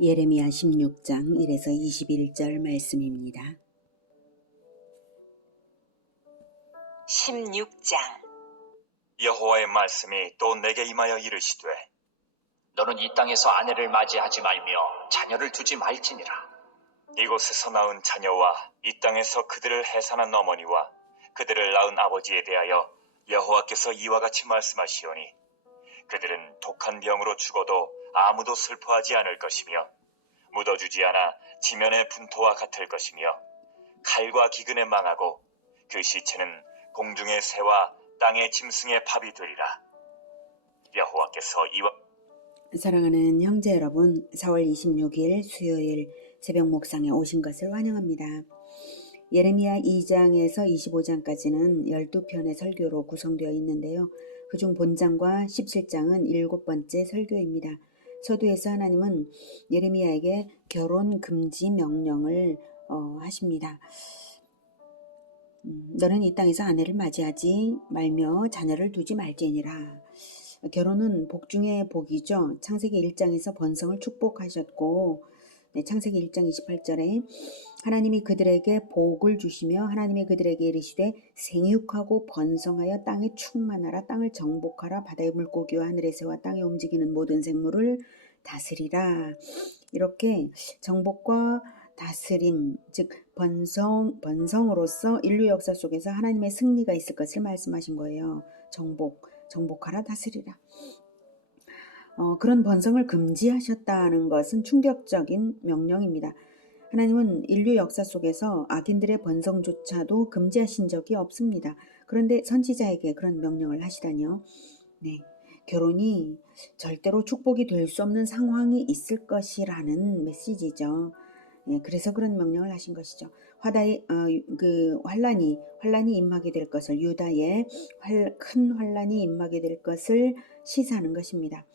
예레미야 16장 1에서 21절 말씀입니다. 16장. 여호와의 말씀이 또 내게 임하여 이르시되 너는 이 땅에서 아내를 맞이하지 말며 자녀를 두지 말지니라. 이곳에서 낳은 자녀와 이 땅에서 그들을 해산한 어머니와 그들을 낳은 아버지에 대하여 여호와께서 이와 같이 말씀하시오니 그들은 독한 병으로 죽어도 아무도 슬퍼하지 않을 것이며 묻어주지 않아 지면의 분토와 같을 것이며 칼과 기근에 망하고 그 시체는 공중의 새와 땅의 짐승의 밥이 되리라. 여호와께서 이와 사랑하는 형제 여러분, 4월 26일 수요일 새벽 목상에 오신 것을 환영합니다. 예레미야 2장에서 25장까지는 12편의 설교로 구성되어 있는데요. 그중 본장과 17장은 7번째 설교입니다. 서두에서 하나님은 예레미야에게 결혼 금지 명령을 하십니다. 너는 이 땅에서 아내를 맞이하지 말며 자녀를 두지 말지니라. 결혼은 복 중의 복이죠. 창세기 1장에서 번성을 축복하셨고, 창세기 1장 28절에 하나님이 그들에게 복을 주시며 하나님이 그들에게 이르시되 생육하고 번성하여 땅에 충만하라. 땅을 정복하라. 바다의 물고기와 하늘의 새와 땅에 움직이는 모든 생물을 다스리라. 이렇게 정복과 다스림, 즉 번성으로서 인류 역사 속에서 하나님의 승리가 있을 것을 말씀하신 거예요. 정복하라, 다스리라. 그런 번성을 금지하셨다는 것은 충격적인 명령입니다. 하나님은 인류 역사 속에서 악인들의 번성조차도 금지하신 적이 없습니다. 그런데 선지자에게 그런 명령을 하시다니요. 네, 결혼이 절대로 축복이 될 수 없는 상황이 있을 것이라는 메시지죠. 네, 그래서 그런 명령을 하신 것이죠. 환란이 임하게 될 것을, 유다에 큰 환란이 임하게 될 것을 시사하는 것입니다.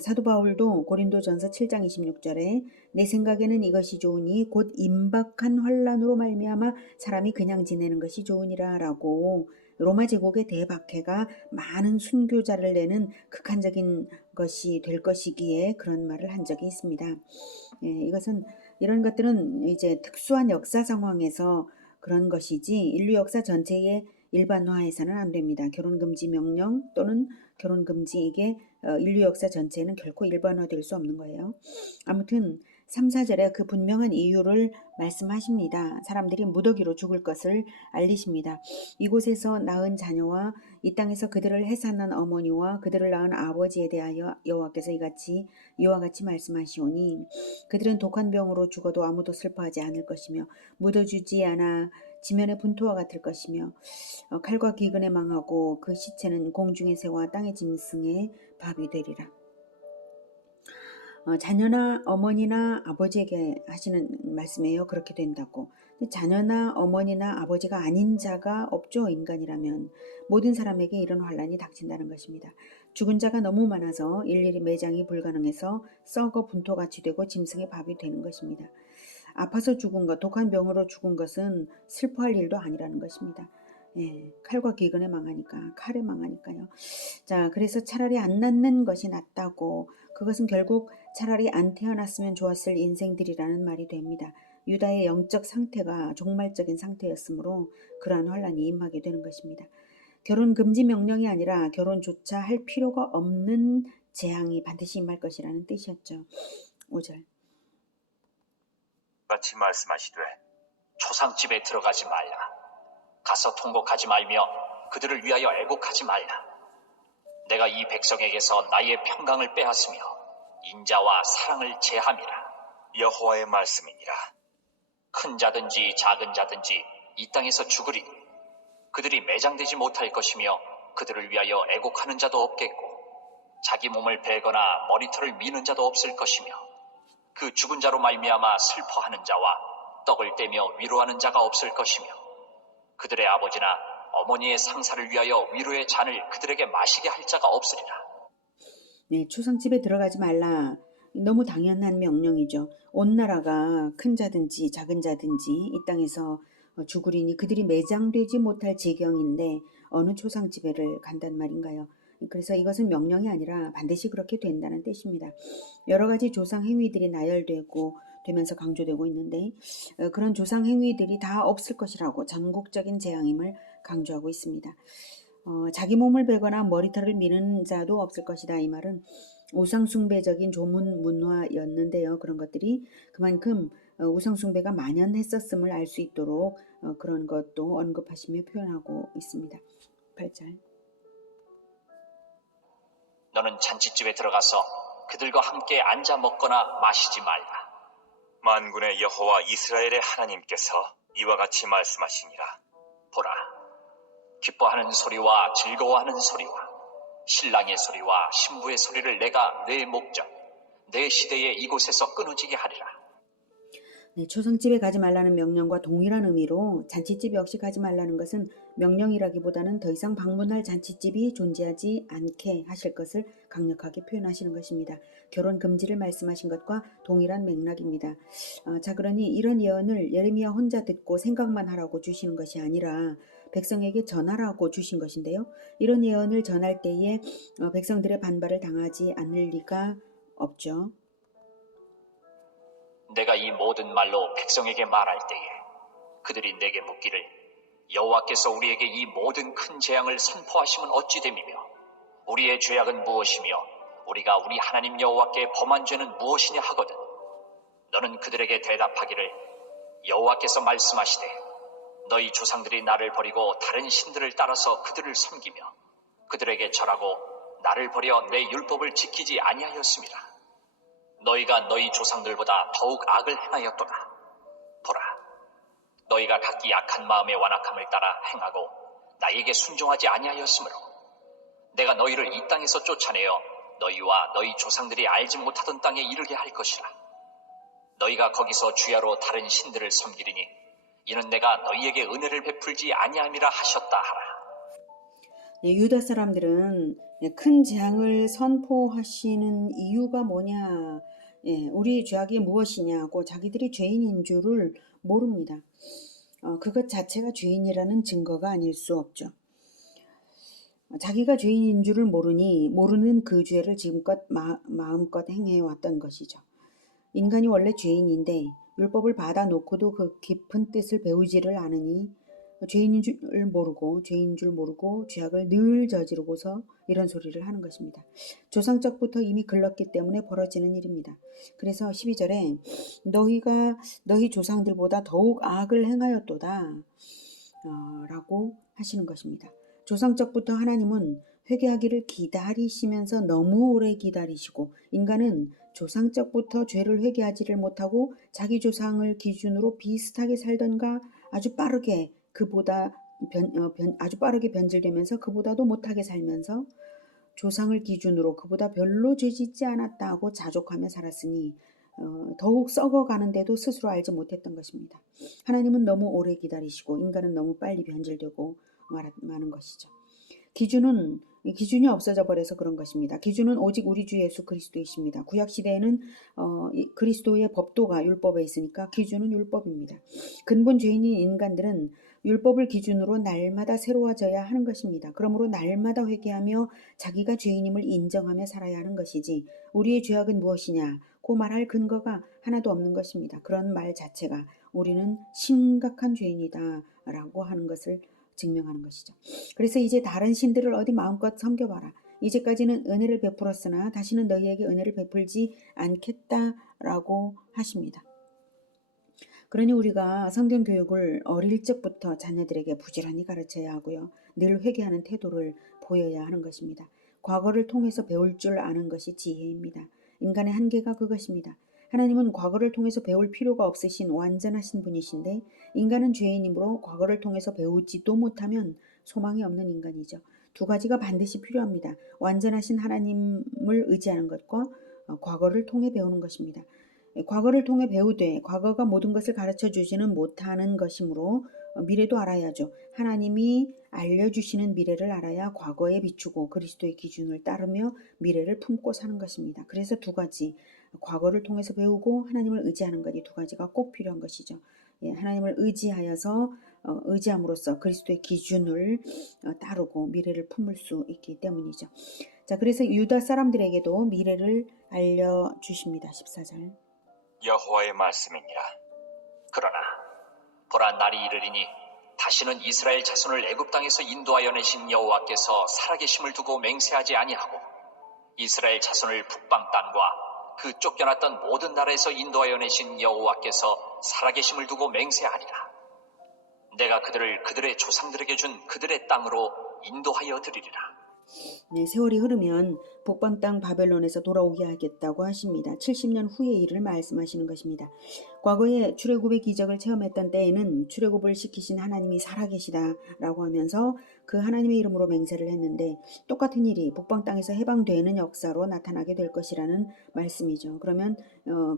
사도 바울도 고린도전서 7장 26절에 내 생각에는 이것이 좋으니 곧 임박한 환란으로 말미암아 사람이 그냥 지내는 것이 좋으니라 라고 로마 제국의 대박해가 많은 순교자를 내는 극한적인 것이 될 것이기에 그런 말을 한 적이 있습니다. 이런 것들은 이제 특수한 역사 상황에서 그런 것이지 인류 역사 전체의 일반화해서는 안 됩니다. 결혼금지 명령 또는 결혼금지 이게 인류 역사 전체에는 결코 일반화될 수 없는 거예요. 아무튼 3, 4절에 그 분명한 이유를 말씀하십니다. 사람들이 무더기로 죽을 것을 알리십니다. 이곳에서 낳은 자녀와 이 땅에서 그들을 해산한 어머니와 그들을 낳은 아버지에 대하여 여호와께서 이와 같이 말씀하시오니 그들은 독한 병으로 죽어도 아무도 슬퍼하지 않을 것이며 묻어주지 않아 지면의 분토와 같을 것이며 칼과 기근에 망하고 그 시체는 공중의 새와 땅의 짐승의 밥이 되리라. 자녀나 어머니나 아버지에게 하시는 말씀이에요. 그렇게 된다고. 자녀나 어머니나 아버지가 아닌 자가 없죠. 인간이라면 모든 사람에게 이런 환란이 닥친다는 것입니다. 죽은 자가 너무 많아서 일일이 매장이 불가능해서 썩어 분토같이 되고 짐승의 밥이 되는 것입니다. 아파서 죽은 것, 독한 병으로 죽은 것은 슬퍼할 일도 아니라는 것입니다. 칼과 기근에 망하니까, 칼에 망하니까요. 자, 그래서 차라리 안 낳는 것이 낫다고, 그것은 결국 차라리 안 태어났으면 좋았을 인생들이라는 말이 됩니다. 유다의 영적 상태가 종말적인 상태였으므로 그러한 환란이 임하게 되는 것입니다. 결혼 금지 명령이 아니라 결혼조차 할 필요가 없는 재앙이 반드시 임할 것이라는 뜻이었죠. 5절. 같이 말씀하시되 초상집에 들어가지 말라. 가서 통곡하지 말며 그들을 위하여 애곡하지 말라. 내가 이 백성에게서 나의 평강을 빼앗으며 인자와 사랑을 제함이라. 여호와의 말씀이니라. 큰 자든지 작은 자든지 이 땅에서 죽으리니 그들이 매장되지 못할 것이며 그들을 위하여 애곡하는 자도 없겠고 자기 몸을 베거나 머리털을 미는 자도 없을 것이며 그 죽은 자로 말미암아 슬퍼하는 자와 떡을 떼며 위로하는 자가 없을 것이며 그들의 아버지나 어머니의 상사를 위하여 위로의 잔을 그들에게 마시게 할 자가 없으리라. 네, 초상집에 들어가지 말라. 너무 당연한 명령이죠. 온 나라가 큰 자든지 작은 자든지 이 땅에서 죽으리니 그들이 매장되지 못할 지경인데 어느 초상집에를 간단 말인가요? 그래서 이것은 명령이 아니라 반드시 그렇게 된다는 뜻입니다. 여러 가지 조상 행위들이 나열되고 되면서 강조되고 있는데 그런 조상 행위들이 다 없을 것이라고 전국적인 재앙임을 강조하고 있습니다. 자기 몸을 베거나 머리털을 미는 자도 없을 것이다. 이 말은 우상숭배적인 조문 문화였는데요. 그런 것들이 그만큼 우상숭배가 만연했었음을 알 수 있도록 그런 것도 언급하시며 표현하고 있습니다. 8절. 너는 잔치집에 들어가서 그들과 함께 앉아 먹거나 마시지 말라. 만군의 여호와 이스라엘의 하나님께서 이와 같이 말씀하시니라. 보라, 기뻐하는 소리와 즐거워하는 소리와 신랑의 소리와 신부의 소리를 내가 내 목전, 내 시대에 이곳에서 끊어지게 하리라. 네, 초상집에 가지 말라는 명령과 동일한 의미로 잔치집 역시 가지 말라는 것은 명령이라기보다는 더 이상 방문할 잔치집이 존재하지 않게 하실 것을 강력하게 표현하시는 것입니다. 결혼 금지를 말씀하신 것과 동일한 맥락입니다. 자, 그러니 이런 예언을 예레미야 혼자 듣고 생각만 하라고 주시는 것이 아니라 백성에게 전하라고 주신 것인데요. 이런 예언을 전할 때에 백성들의 반발을 당하지 않을 리가 없죠. 내가 이 모든 말로 백성에게 말할 때에 그들이 내게 묻기를 여호와께서 우리에게 이 모든 큰 재앙을 선포하시면 어찌 됨이며 우리의 죄악은 무엇이며 우리가 우리 하나님 여호와께 범한 죄는 무엇이냐 하거든. 너는 그들에게 대답하기를 여호와께서 말씀하시되 너희 조상들이 나를 버리고 다른 신들을 따라서 그들을 섬기며 그들에게 절하고 나를 버려 내 율법을 지키지 아니하였습니다. 너희가 너희 조상들보다 더욱 악을 행하였도다. 보라, 너희가 각기 약한 마음의 완악함을 따라 행하고 나에게 순종하지 아니하였으므로 내가 너희를 이 땅에서 쫓아내어 너희와 너희 조상들이 알지 못하던 땅에 이르게 할 것이라. 너희가 거기서 주야로 다른 신들을 섬기리니 이는 내가 너희에게 은혜를 베풀지 아니함이라 하셨다 하라. 유다 사람들은 큰 재앙을 선포하시는 이유가 뭐냐, 우리 죄악이 무엇이냐고 자기들이 죄인인 줄을 모릅니다. 그것 자체가 죄인이라는 증거가 아닐 수 없죠. 자기가 죄인인 줄을 모르는 그 죄를 지금껏 마음껏 행해왔던 것이죠. 인간이 원래 죄인인데 율법을 받아놓고도 그 깊은 뜻을 배우지를 않으니 죄인 줄 모르고 죄악을 늘 저지르고서 이런 소리를 하는 것입니다. 조상적부터 이미 글렀기 때문에 벌어지는 일입니다. 그래서 12절에 너희 조상들보다 더욱 악을 행하였도다 라고 하시는 것입니다. 조상적부터 하나님은 회개하기를 기다리시면서 너무 오래 기다리시고 무인간은 조상적부터 죄를 회개하지를 못하고 자기 조상을 기준으로 비슷하게 살던가 아주 빠르게 변질되면서 그보다도 못하게 살면서 조상을 기준으로 그보다 별로 죄짓지 않았다 하고 자족하며 살았으니 더욱 썩어가는데도 스스로 알지 못했던 것입니다. 하나님은 너무 오래 기다리시고 인간은 너무 빨리 변질되고 마는 것이죠. 기준이 없어져 버려서 그런 것입니다. 기준은 오직 우리 주 예수 그리스도이십니다. 구약 시대에는 그리스도의 법도가 율법에 있으니까 기준은 율법입니다. 근본 죄인인 인간들은 율법을 기준으로 날마다 새로워져야 하는 것입니다. 그러므로 날마다 회개하며 자기가 죄인임을 인정하며 살아야 하는 것이지 우리의 죄악은 무엇이냐 고 말할 근거가 하나도 없는 것입니다. 그런 말 자체가 우리는 심각한 죄인이다 라고 하는 것을 증명하는 것이죠. 그래서 이제 다른 신들을 어디 마음껏 섬겨봐라. 이제까지는 은혜를 베풀었으나 다시는 너희에게 은혜를 베풀지 않겠다라고 하십니다. 그러니 우리가 성경 교육을 어릴 적부터 자녀들에게 부지런히 가르쳐야 하고요. 늘 회개하는 태도를 보여야 하는 것입니다. 과거를 통해서 배울 줄 아는 것이 지혜입니다. 인간의 한계가 그것입니다. 하나님은 과거를 통해서 배울 필요가 없으신 완전하신 분이신데 인간은 죄인이므로 과거를 통해서 배우지도 못하면 소망이 없는 인간이죠. 두 가지가 반드시 필요합니다. 완전하신 하나님을 의지하는 것과 과거를 통해 배우는 것입니다. 과거를 통해 배우되 과거가 모든 것을 가르쳐 주지는 못하는 것이므로 미래도 알아야죠. 하나님이 알려주시는 미래를 알아야 과거에 비추고 그리스도의 기준을 따르며 미래를 품고 사는 것입니다. 그래서 두 가지, 과거를 통해서 배우고 하나님을 의지하는 것, 이 두 가지가 꼭 필요한 것이죠. 하나님을 의지하여서 의지함으로써 그리스도의 기준을 따르고 미래를 품을 수 있기 때문이죠. 자, 그래서 유다 사람들에게도 미래를 알려주십니다. 14절. 여호와의 말씀이니라. 그러나 보라, 날이 이르리니 다시는 이스라엘 자손을 애굽 땅에서 인도하여 내신 여호와께서 살아계심을 두고 맹세하지 아니하고 이스라엘 자손을 북방 땅과 그 쫓겨났던 모든 나라에서 인도하여 내신 여호와께서 살아계심을 두고 맹세하리라. 내가 그들을 그들의 조상들에게 준 그들의 땅으로 인도하여 드리리라. 네, 세월이 흐르면 북방 땅 바벨론에서 돌아오게 하겠다고 하십니다. 70년 후의 일을 말씀하시는 것입니다. 과거에 출애굽의 기적을 체험했던 때에는 출애굽을 시키신 하나님이 살아계시다라고 하면서 그 하나님의 이름으로 맹세를 했는데 똑같은 일이 북방 땅에서 해방되는 역사로 나타나게 될 것이라는 말씀이죠. 그러면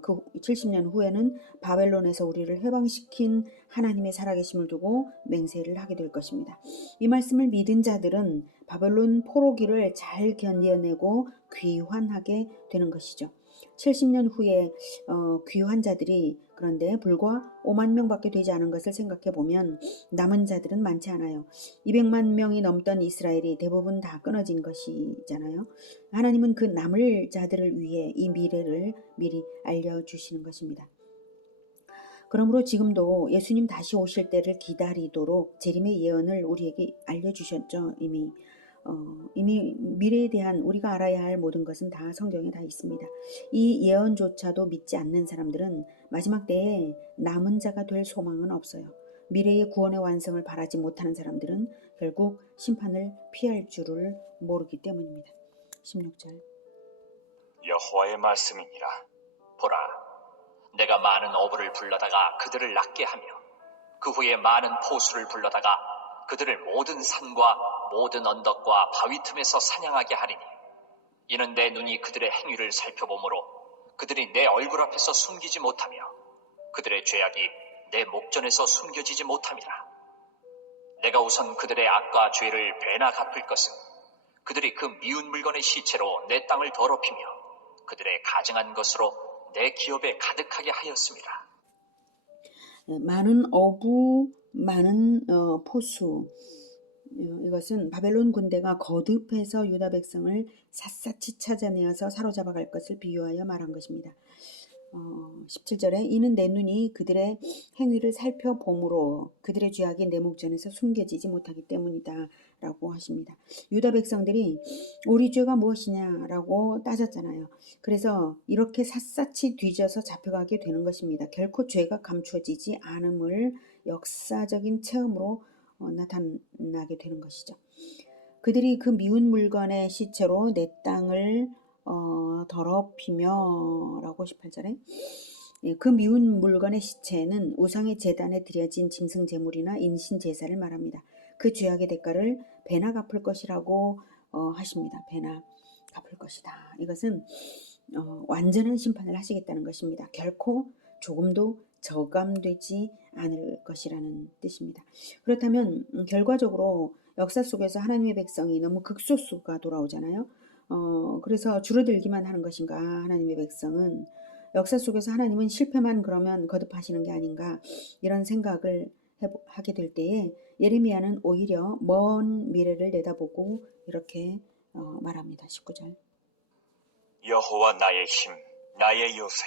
그 70년 후에는 바벨론에서 우리를 해방시킨 하나님의 살아계심을 두고 맹세를 하게 될 것입니다. 이 말씀을 믿은 자들은 바벨론 포로기를 잘 견뎌내고 귀환하게 되는 것이죠. 70년 후에 귀환 자들이 그런데 불과 5만 명밖에 되지 않은 것을 생각해 보면 남은 자들은 많지 않아요. 200만 명이 넘던 이스라엘이 대부분 다 끊어진 것이잖아요. 하나님은 그 남을 자들을 위해 이 미래를 미리 알려주시는 것입니다. 그러므로 지금도 예수님 다시 오실 때를 기다리도록 재림의 예언을 우리에게 알려주셨죠. 이미 미래에 대한 우리가 알아야 할 모든 것은 다 성경에 다 있습니다. 이 예언조차도 믿지 않는 사람들은 마지막 때에 남은 자가 될 소망은 없어요. 미래의 구원의 완성을 바라지 못하는 사람들은 결국 심판을 피할 줄을 모르기 때문입니다. 16절. 여호와의 말씀이니라. 보라, 내가 많은 어부를 불러다가 그들을 낫게 하며 그 후에 많은 포수를 불러다가 그들을 모든 산과 모든 언덕과 바위 틈에서 사냥하게 하리니 이는 내 눈이 그들의 행위를 살펴보므로 그들이 내 얼굴 앞에서 숨기지 못하며 그들의 죄악이 내 목전에서 숨겨지지 못함이라. 내가 우선 그들의 악과 죄를 배나 갚을 것은 그들이 그 미운 물건의 시체로 내 땅을 더럽히며 그들의 가증한 것으로 내 기업에 가득하게 하였습니다. 많은 어부, 많은 포수, 이것은 바벨론 군대가 거듭해서 유다 백성을 샅샅이 찾아내어서 사로잡아갈 것을 비유하여 말한 것입니다. 17절에 이는 내 눈이 그들의 행위를 살펴보므로 그들의 죄악이 내 목전에서 숨겨지지 못하기 때문이다 라고 하십니다. 유다 백성들이 우리 죄가 무엇이냐라고 따졌잖아요. 그래서 이렇게 샅샅이 뒤져서 잡혀가게 되는 것입니다. 결코 죄가 감추어지지 않음을 역사적인 체험으로 나타나게 되는 것이죠. 그들이 그 미운 물건의 시체로 내 땅을 더럽히며 라고 18절에 그 미운 물건의 시체는 우상의 제단에 드려진 짐승 제물이나 인신 제사를 말합니다. 그 죄악의 대가를 배나 갚을 것이라고 하십니다. 배나 갚을 것이다. 이것은 완전한 심판을 하시겠다는 것입니다. 결코 조금도 저감되지 않을 것이라는 뜻입니다. 그렇다면 결과적으로 역사 속에서 하나님의 백성이 너무 극소수가 돌아오잖아요. 그래서 줄어들기만 하는 것인가? 하나님의 백성은 역사 속에서 하나님은 실패만 그러면 거듭하시는 게 아닌가? 이런 생각을 하게 될 때에 예레미야는 오히려 먼 미래를 내다보고 이렇게 말합니다. 19절. 여호와 나의 힘, 나의 요새,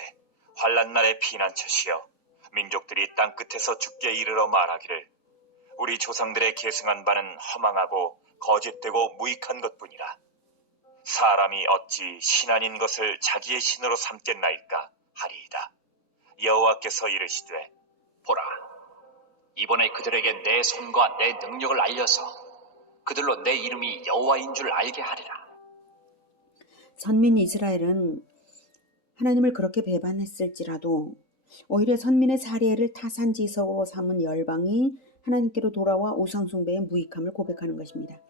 환난 날의 피난처시여 민족들이 땅 끝에서 죽게 이르러 말하기를 우리 조상들의 계승한 바는 허망하고 거짓되고 무익한 것뿐이라. 사람이 어찌 신 아닌 것을 자기의 신으로 삼겠나이까 하리이다. 여호와께서 이르시되 보라, 이번에 그들에게 내 손과 내 능력을 알려서 그들로 내 이름이 여호와인 줄 알게 하리라. 선민 이스라엘은 하나님을 그렇게 배반했을지라도 오히려 선민의 사례를 타산지석으로 삼은 열방이 하나님께로 돌아와 우상숭배의 무익함을 고백하는 것입니다.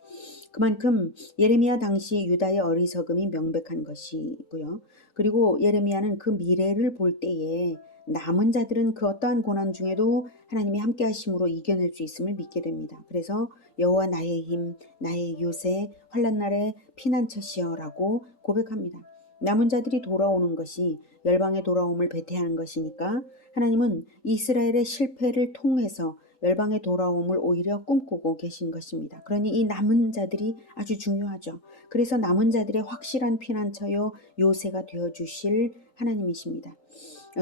그만큼 예레미야 당시 유다의 어리석음이 명백한 것이고요. 그리고 예레미야는 그 미래를 볼 때에 남은 자들은 그 어떠한 고난 중에도 하나님이 함께 하심으로 이겨낼 수 있음을 믿게 됩니다. 그래서 여호와 나의 힘, 나의 요새, 환난 날의 피난처시여라고 고백합니다. 남은 자들이 돌아오는 것이 열방의 돌아옴을 배태하는 것이니까 하나님은 이스라엘의 실패를 통해서 열방의 돌아옴을 오히려 꿈꾸고 계신 것입니다. 그러니 이 남은 자들이 아주 중요하죠. 그래서 남은 자들의 확실한 피난처요 요새가 되어주실 하나님이십니다.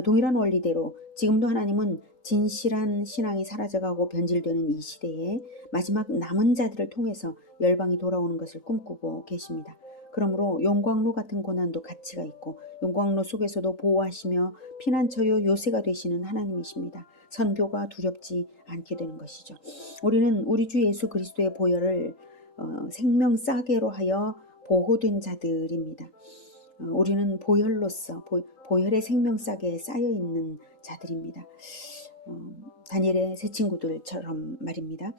동일한 원리대로 지금도 하나님은 진실한 신앙이 사라져가고 변질되는 이 시대에 마지막 남은 자들을 통해서 열방이 돌아오는 것을 꿈꾸고 계십니다. 그러므로 용광로 같은 고난도 가치가 있고 용광로 속에서도 보호하시며 피난처요 요새가 되시는 하나님이십니다. 선교가 두렵지 않게 되는 것이죠. 우리는 우리 주 예수 그리스도의 보혈을 생명 싸게로 하여 보호된 자들입니다. 우리는 보혈로서 보혈의 생명 싸게에 쌓여 있는 자들입니다. 다니엘의 세 친구들처럼 말입니다.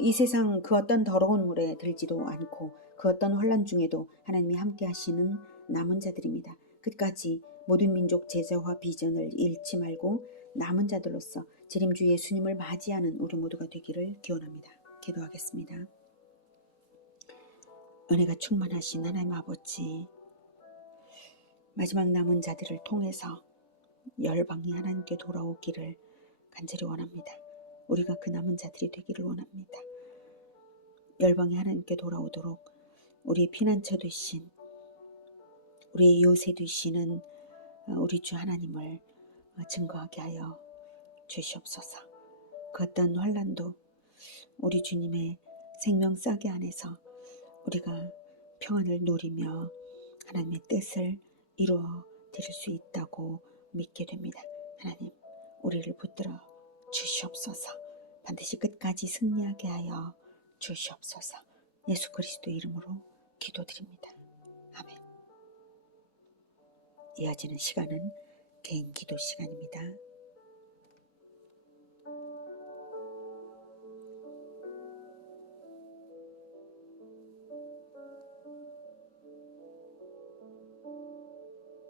이 세상 그 어떤 더러운 물에 들지도 않고 그 어떤 혼란 중에도 하나님이 함께 하시는 남은 자들입니다. 끝까지 모든 민족 제자와 비전을 잃지 말고 남은 자들로서 재림주 예수님을 맞이하는 우리 모두가 되기를 기원합니다. 기도하겠습니다. 은혜가 충만하신 하나님 아버지, 마지막 남은 자들을 통해서 열방이 하나님께 돌아오기를 간절히 원합니다. 우리가 그 남은 자들이 되기를 원합니다. 열방이 하나님께 돌아오도록 우리의 피난처 되신, 우리의 요새 되시는 우리 주 하나님을 증거하게 하여 주시옵소서. 그 어떤 환난도 우리 주님의 생명 싸게 안에서 우리가 평안을 누리며 하나님의 뜻을 이루어 드릴 수 있다고 믿게 됩니다. 하나님, 우리를 붙들어 주시옵소서. 반드시 끝까지 승리하게 하여 주시옵소서. 예수 그리스도의 이름으로 기도드립니다. 아멘. 이어지는 시간은 개인 기도 시간입니다.